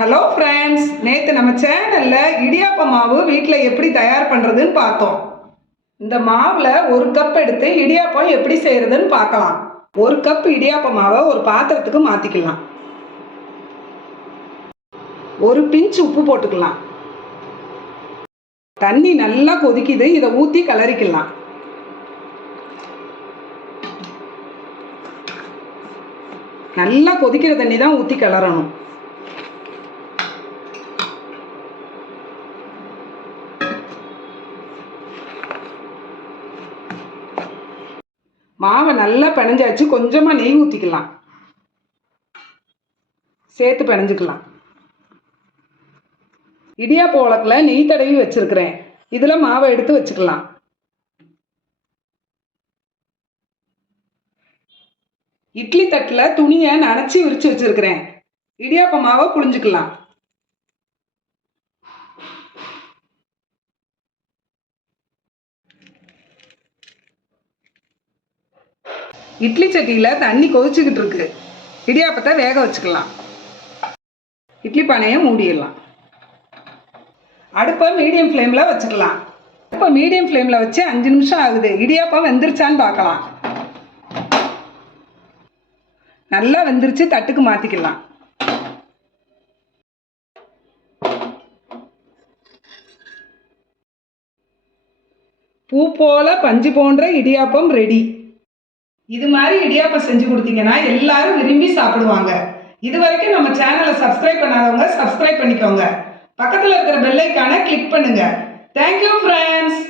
Hello friends நேற்று நம்ம சேனலில் இடியாப்ப மாவு வீட்டில் எப்படி தயார் பண்ணுறதுன்னு பார்த்தோம். இந்த மாவில் ஒரு கப் எடுத்து இடியாப்பம் எப்படி செய்கிறதுன்னு பார்க்கலாம். ஒரு கப் இடியாப்ப மாவை ஒரு பாத்திரத்துக்கு மாற்றிக்கலாம் ஒரு பிஞ்ச் உப்பு போட்டுக்கலாம். தண்ணி நல்லா கொதிக்குது இதை ஊற்றி கலரிக்கலாம் நல்லா கொதிக்கிற தண்ணி தான் ஊற்றி கிளறணும். மாவை நல்லா பிணைஞ்சாச்சு கொஞ்சமாக நெய் ஊற்றிக்கலாம் சேர்த்து பிணைஞ்சுக்கலாம். இடியாப்ப உலக்கில் நெய் தடவி வச்சுருக்கிறேன். இதில் மாவை எடுத்து வச்சுக்கலாம். இட்லி தட்டில் துணியை நனைச்சி விரிச்சு வச்சுருக்கிறேன். இடியாப்ப மாவை புழிஞ்சுக்கலாம். இட்லி சட்டியில் தண்ணி கொதிச்சுக்கிட்டு இருக்கு. இடியாப்பத்தை வேக வச்சுக்கலாம். இட்லி பானையை மூடிடலாம். அடுப்பை மீடியம் ஃப்ளேமில் வச்சுக்கலாம். அடுப்பை மீடியம் ஃப்ளேமில் வச்சு அஞ்சு நிமிஷம் ஆகுது. இடியாப்பம் வெந்துருச்சான்னு பார்க்கலாம். நல்லா வெந்துருச்சு தட்டுக்கு மாற்றிக்கலாம் பூ போல பஞ்சு போன்ற இடியாப்பம் ரெடி இது மாதிரி இடியாப்பம் செஞ்சு கொடுத்தீங்கன்னா எல்லாரும் விரும்பி சாப்பிடுவாங்க. இது வரைக்கும் நம்ம சேனலை சப்ஸ்கிரைப் பண்ணாதவங்க சப்ஸ்கிரைப் பண்ணிக்கோங்க. பக்கத்தில் இருக்கிற பெல்லைக்கான கிளிக் பண்ணுங்க. Thank you friends